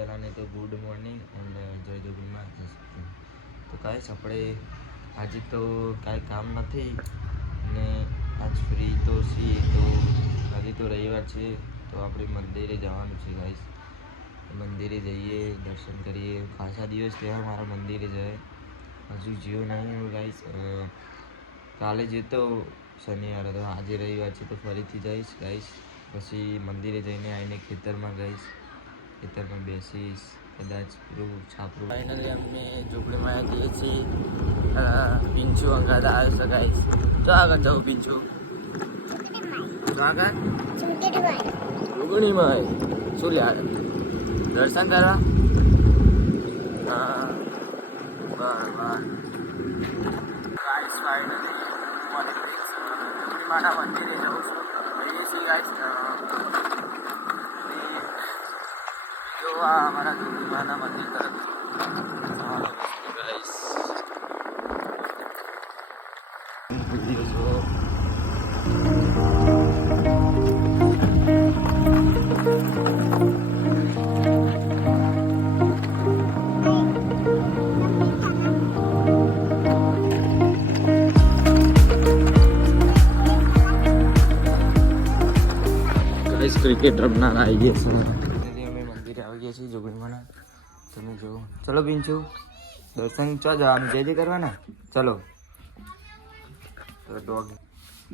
પહેલાં નહીં તો ગુડ મોર્નિંગ એન્ડ જય જોગીમાં તો કાંઈ આપણે આજે તો કાંઈ કામ નથી ને આજ ફ્રી તો છીએ તો આજે તો રવિવાર છે તો આપણે મંદિરે જવાનું છે ગાઈસ મંદિરે જઈએ દર્શન કરીએ ખાસા દિવસ થયા મારા મંદિરે જાય હજુ જીવ નહીં હું ગાઈસ કાલે જતો શનિવાર હતો આજે રવિવાર છે તો ફરીથી જઈશ ગાઈસ પછી મંદિરે જઈને આવીને ખેતરમાં ગઈશ ખેતરમાં બેસીશ કદાચ પેલું છાપરું ફાઇનલી અમને ઝૂંપડીમાં જઈએ છીએ પિંચુ અંગાત આવ્યો છે ગાઈસ જો આગળ જાઉં પિંચુ જો આગળ ઝૂંપડીમાં શું લે દર્શન કરવા હા બરાબર ગાઈસ ફાઇનલી મારા મંદિરે જાઉં છું જઈએ છીએ ગાઈસ જો આ અમારા માના મંદિર તરફ ગાઈસ ક્રિકેટ રમનાર આવી ગયા છે અમે મંદિરે આવી ગયા છીએ જોગણીમાં તમે જો ચલો પિંચુ દર્શન ચો જવાનું જય જય કરવાના ચલો ડોગ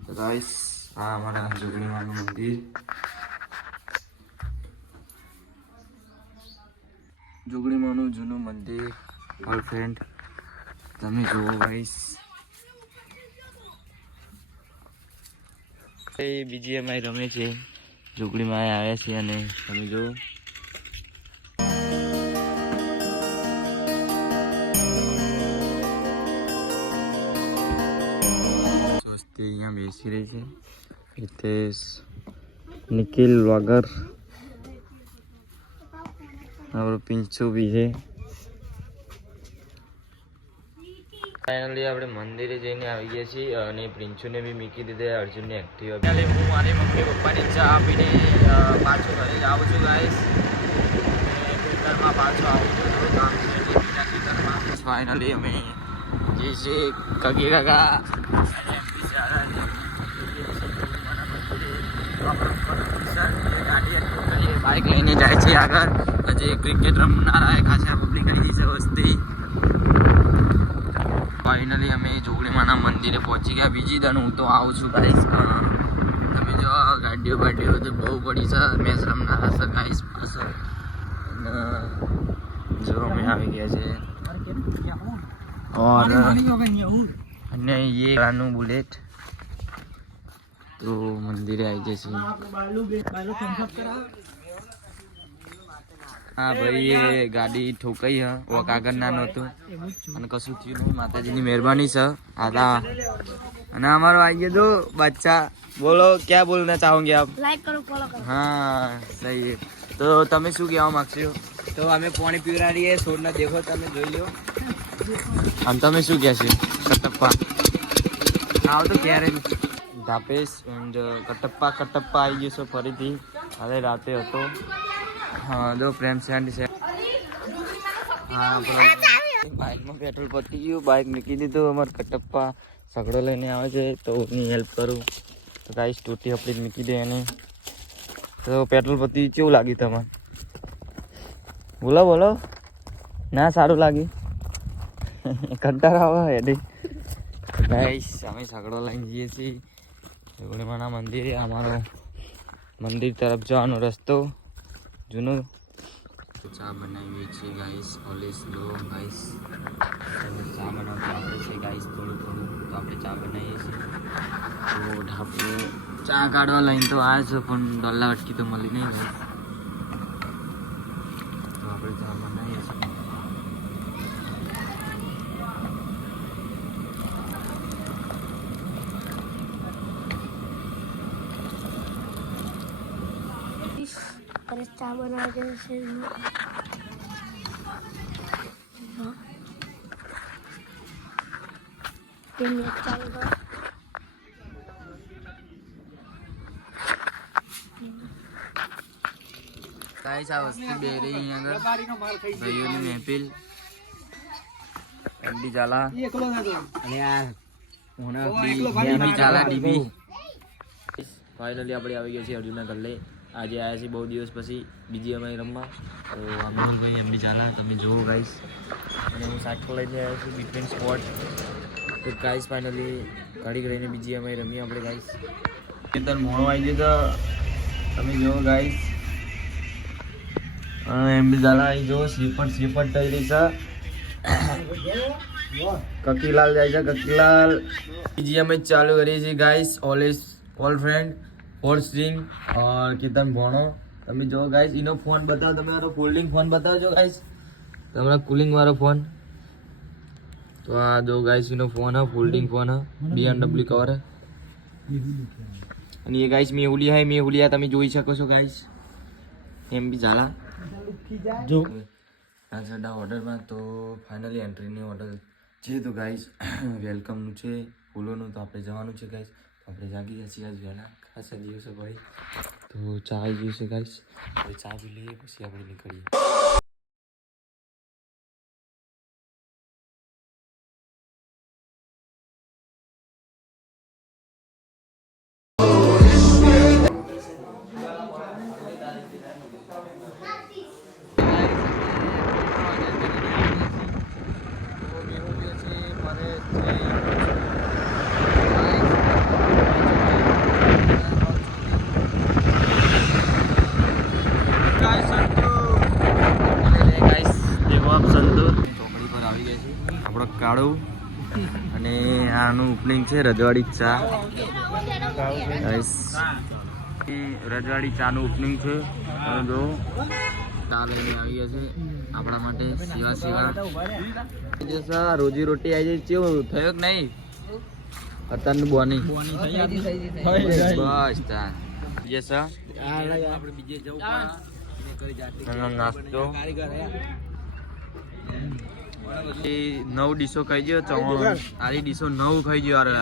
તો ગાઈસ આ અમારા જોગણીમાનું મંદિર જોગણીમાનું જૂનું મંદિર ઓલ ફ્રેન્ડ તમે જુઓ ગાઈસ બીજી અમારી રમે છે ઝૂંપડીમાં આવ્યા છીએ અને તમે જો સ્વસ્તી અહીંયા બેસી રહી છે હિતેશ નિખિલ વગર આપણું પિંચુ બી છે ફાઇનલી આપણે મંદિરે જઈને આવી ગયા છીએ અને પ્રિન્ચુને બી મૂકી દીધા અર્જુનને એક્ટિવા ફાઇનલી હું મારી મમ્મી પપ્પાની ચા આપીને પાછો ઘરે આવું છું ગાઈસ ખેતરમાં પાછો આવું છું થોડું કામ છે બીજા ખેતરમાં ફાઇનલી અમે જે છે કગી કાકા બાઇક લઈને જાય છે આગળ હજી ક્રિકેટ રમનારા ખાસા પબ્લિક આવી છે વસ્તી ફાઇનલી અમે જોગણીમાના મંદિરે પહોંચી ગયા બીજી દન હું તો આવું છું ગાઈસ તમે જો ગાડીઓ તો બહુ પડી છે મેચ રમનારા છે ગાઈસ પાછળ જો અમે આવી ગયા છે और અને ये रानू बुलेट तो મંદિરે આવી જશે હા ભાઈ એ ગાડી ઠોકાઈ હ ઓ કાગળ નાનો હતો અને કશું થયું નહીં માતાજીની મહેરબાની છે આદા અને અમારો આવી ગયો તો બચ્ચા બોલો क्या बोलना चाहोगे आप लाइक करो फॉलो करो हाँ सही है तो તમે શું કહેવા માંગશો તો અમે પાણી પીવરા રહીએ છોડને દેખો તમે જોઈ લો આમ તમે શું કહેશો કટપ્પા આવો તો ક્યારે ધાપેશ એન્ડ કટપ્પા આવી ગયો છો ફરીથી હવે રાતે હતો हाँ दो प्रेम से हाँ बाइक में पेट्रोल पती गયું बाइक મૂકી દીધું અમારે કટપ્પા સગડો લઈને આવે છે તો એની હેલ્પ કરું તો ગાઈસ ટૂટી આપણી મૂકી દે એને તો પેટ્રોલ પતી કેવું લાગ્યું તમારે બોલો ના સારું લાગ્યું કંટાળો આવે એડી ગાઈસ અમે સગડો લઈને જઈએ છીએ જોગણીમાના મંદિરે અમારો મંદિર તરફ જવાનો રસ્તો જૂનો ચા બનાવીએ છીએ ગાઈસ ઓલી સ્લો ગાઈસ ચા બનાવતા આપણે છે ગાઈસ થોડું તો આપણે ચા બનાવીએ છીએ તો ઢાપો ચા કાઢવા લઈને તો આવ્યા છે પણ ડલ્લા અટકી તો મળી નહીં ગાઈસ તો આપણે ચા બનાવીએ છીએ ચા બનાવે છે ગાઈસ આ વસ્તુ બેરી અહીંયા આગળ ભાઈઓની મહેફિલ એમડી ચાલા અને આ ડીબી ચાલા ડીબી ફાઇનલી આપણે આવી ગયા છીએ અર્જુનના ગલ્લે આજે આવ્યા છીએ બહુ દિવસ પછી બીજી અમે રમવા તો ભાઈ એમડી ચાલા તમે જુઓ ગાઈસ અને હું સાટકો લઈને આવ્યો છું બિટવીન સ્પોટ તો ગાઈસ ફાઇનલી ગાડી કરીને બીજી અમે રમીએ આપણે ગાઈસ કેતન મોણો આવી ગયો તો તમે જુઓ ગાઈસ એમડી ચાલા આવી જો સ્લીપર થઈ રહી છે કકીલાલ જાય છે કકીલાલ બીજી અમે ચાલુ કરીએ છીએ guys all friend fourth string और કેતન ભણો તમે જો ગાઈસ એનો ફોન બતાવો તમે મારો ફોલ્ડિંગ ફોન બતાવજો ગાઈસ તમારો કુલિંગ વાળો ફોન તો આ જો ગાઈસ એનો ફોન है ફોલ્ડિંગ ફોન है BMW કવર અને એ ગાઈસ મેહુલિયા તમે જોઈ શકો છો ગાઈસ એમ બી ઝાલા જો આ સડા ઓર્ડરમાં તો ફાઇનલી એન્ટ્રીની ઓર્ડર છે તો ગાઈસ વેલકમનું છે ફૂલોનું તો આપણે જવાનું છે ગાઈસ આપણે જાગી ગયા છીએ આજ વહેલા ખાસા દિવસો ભાઈ તો ચા આવી ગયું છે ગાઈસ હવે ચા પી લઈએ પછી આપણે નીકળીએ કાળું અને આનું ઓપનિંગ છે રજવાડી ચા રજવાડી ચાનું ઓપનિંગ છે જો ચા લઈને આવી ગયા છે આપણા માટે સેવા રોજી રોટી આવી જાય કેવું થયો કે નહીં અત્યારનું બોની બસ નાસ્તો 9 ડીશો ખાઈ ગયો ચવાણું આરી ડીશો 9 ખાઈ ગયો અરે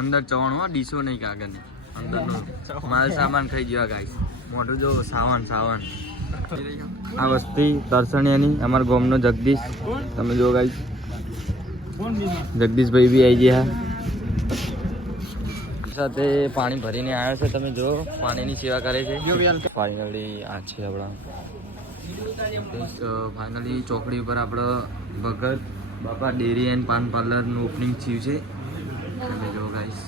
અંદર ચવાણું ડીશો નહીં કાગળ ને અંદરનો માલ સામાન ખાઈ ગયો ગાઈસ મોઢું જો સાવન આ વસ્તી તરસણિયાની અમારા ગામનો જગદીશ તમે જો ગાઈસ જગદીશભાઈ બી આવી ગયા સાથે પાણી ભરીને આવ્યો છે તમે જો પાણીની સેવા કરે છે ફાઇનલી આ છે આપણા ફાઇનલી ચોકડી ઉપર આપણે ભગત બાપા ડેરી એન્ડ પાન પાર્લરનું ઓપનિંગ થયું છે તમે જો ગાઈસ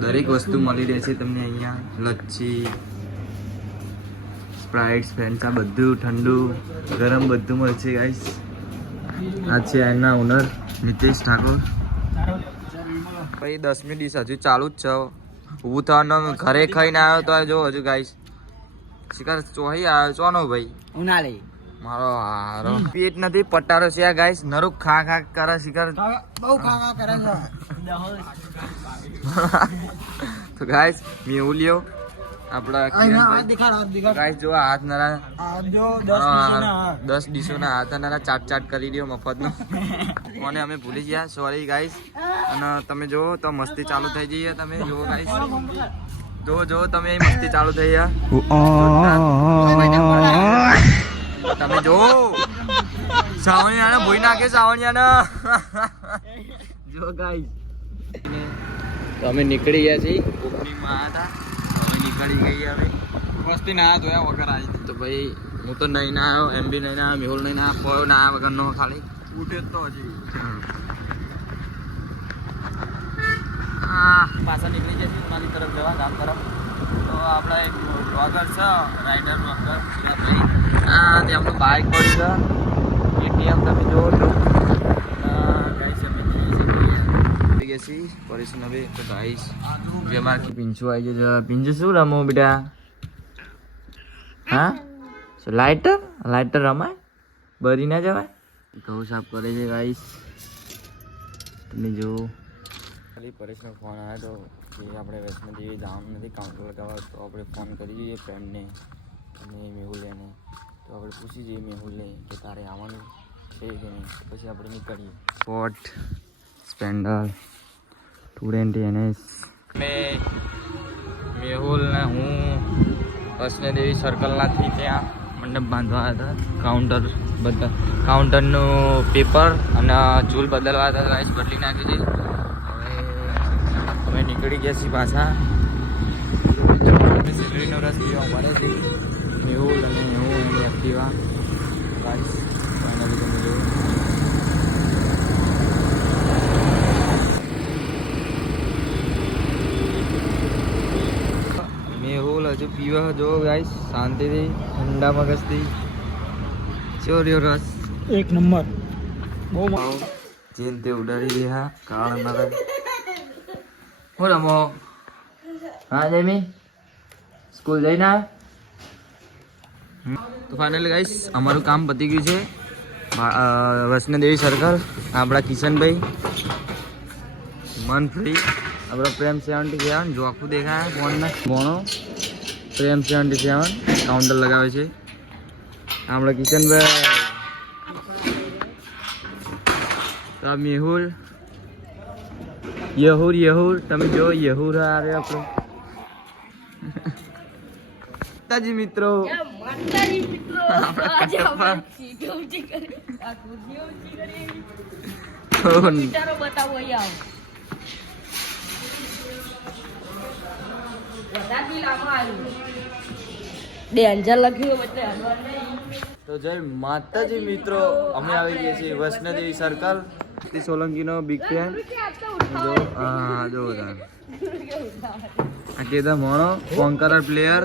દરેક વસ્તુ મળી રહે છે તમને અહીંયા લચ્છી સ્પ્રાઇટ ફેન્ટા બધું ઠંડુ ગરમ બધું મળશે ગાઈસ આ છે એના ઓનર નીતિશ ઠાકોર ભાઈ 10મી ડીશ હજુ ચાલુ જ છે ઊભું થવાનું ઘરે ખાઈને આવ્યો તો જો હજુ ગાઈસ શિકાર ચોહી આવ્યો ચોનો ભાઈ ઉનાળી મારો હારો પેટ નથી પટારો છે આ ગાઈસ નરુક ખા કરે શિકાર બહુ ખા કરે છે તો ગાઈસ મેહુલિયો આપડા ગાઈસ જો હાથ નરા જો 10 ડીશોના હાથ નરા ચાટ કરી દયો મફતનો મને અમે ભૂલી ગયા સોરી ગાઈસ અને તમે જો તો મસ્તી ચાલુ થઈ જઈએ તમે જો ગાઈસ જો તમે મસ્તી ચાલુ થઈ તમે જો સાવણિયાને ભોઈ નાખે સાવણિયાને જો ગાઈસ તો અમે નીકળી ગયા છીએ ઓપનિંગમાં આવ્યા હતા અમે નીકળી ગઈ હવે મસ્તી ના જોયા વગર આવી તો ભાઈ હું તો નહીં ના આવ્યો એમ બી નહીં ના આવ્યો મેહુલ નહીં ના આવ્યો ના આવ્યા વગરનો ખાલી ઉઠે જ તો હજી પાછા નીકળી જશે ઉનાળી તરફ જવા ગામ તરફ તો આપણા એક બ્લોગર છે રાઇડર બ્લોગર ભાઈ હા તે આપણું બાઇક પડ્યું છે એટીએમ તમે જુઓ છો ગાઈસ અમે જઈએ છીએ પરેશન હવે તો ગાઈસ જે મારથી પિંચુ આવી ગયો છે પિંચુ શું રમો બેટા હા શું લાઇટર રમાય બરી ના જવાય ઘઉં સાફ કરે છે ગાઈસ તમે જો ખાલી પરેશનો ફોન આવ્યો તો કે આપણે વૈષ્ણોદેવી જવાનું નથી કાઉન્ટર લગાવવા તો આપણે ફોન કરી દઈએ ફ્રેન્ડને અને મેહુલિયાને તો આપણે પૂછી જઈએ મેહુલને કે તારે આવવાનું છે કે નહીં પછી આપણે નીકળીએ સ્પોટ સ્પેન્ડલ સ્ટુડન્ટ એનએસ મેહુલ ને હું વૈષ્ણોદેવી સર્કલનાથી ત્યાં મંડપ બાંધવા હતા કાઉન્ટર બધા કાઉન્ટરનું પેપર અને ચૂલ બદલવા હતા ગાઈસ બદલી નાખી છે હવે અમે નીકળી ગયા છીએ પાછા શેરડીનો રસ પીવા મળે છે મેહુલ અને હું એની એક્ટિવા ગાઈસ ફાઇનલી તમે જો મેહુલ હજુ પીવા જો ગાઈસ શાંતિથી ઠંડા મગજથી ચોર્યો રસ એક નંબર બહુ ચેન તે ઉડાડી રહ્યા કાળ નગર હું રમો હા જયમી સ્કૂલ જઈને તો ફાઇનલી ગાઈસ અમારું કામ પતી ગયું છે વૈષ્ણોદેવી સર્કલ આપણા કિશનભાઈ મન ફ્રી આપણો પ્રેમ 77 જો આખું દેખાય ફોનના મોણો પ્રેમ 77 કાઉન્ટર લગાવે છે આપણા કિશનભાઈ તો આ મેહુલ યહુર તમે જો યહુર આ રે આપણો માતાજી મિત્રો તો જય માતાજી મિત્રો અમે આવી ગયા છીએ વૈષ્ણોદેવી સર્કલ સોલંકીનો બિગ ફેન જો હા જો આ કેદા મોણો કોન્કરર પ્લેયર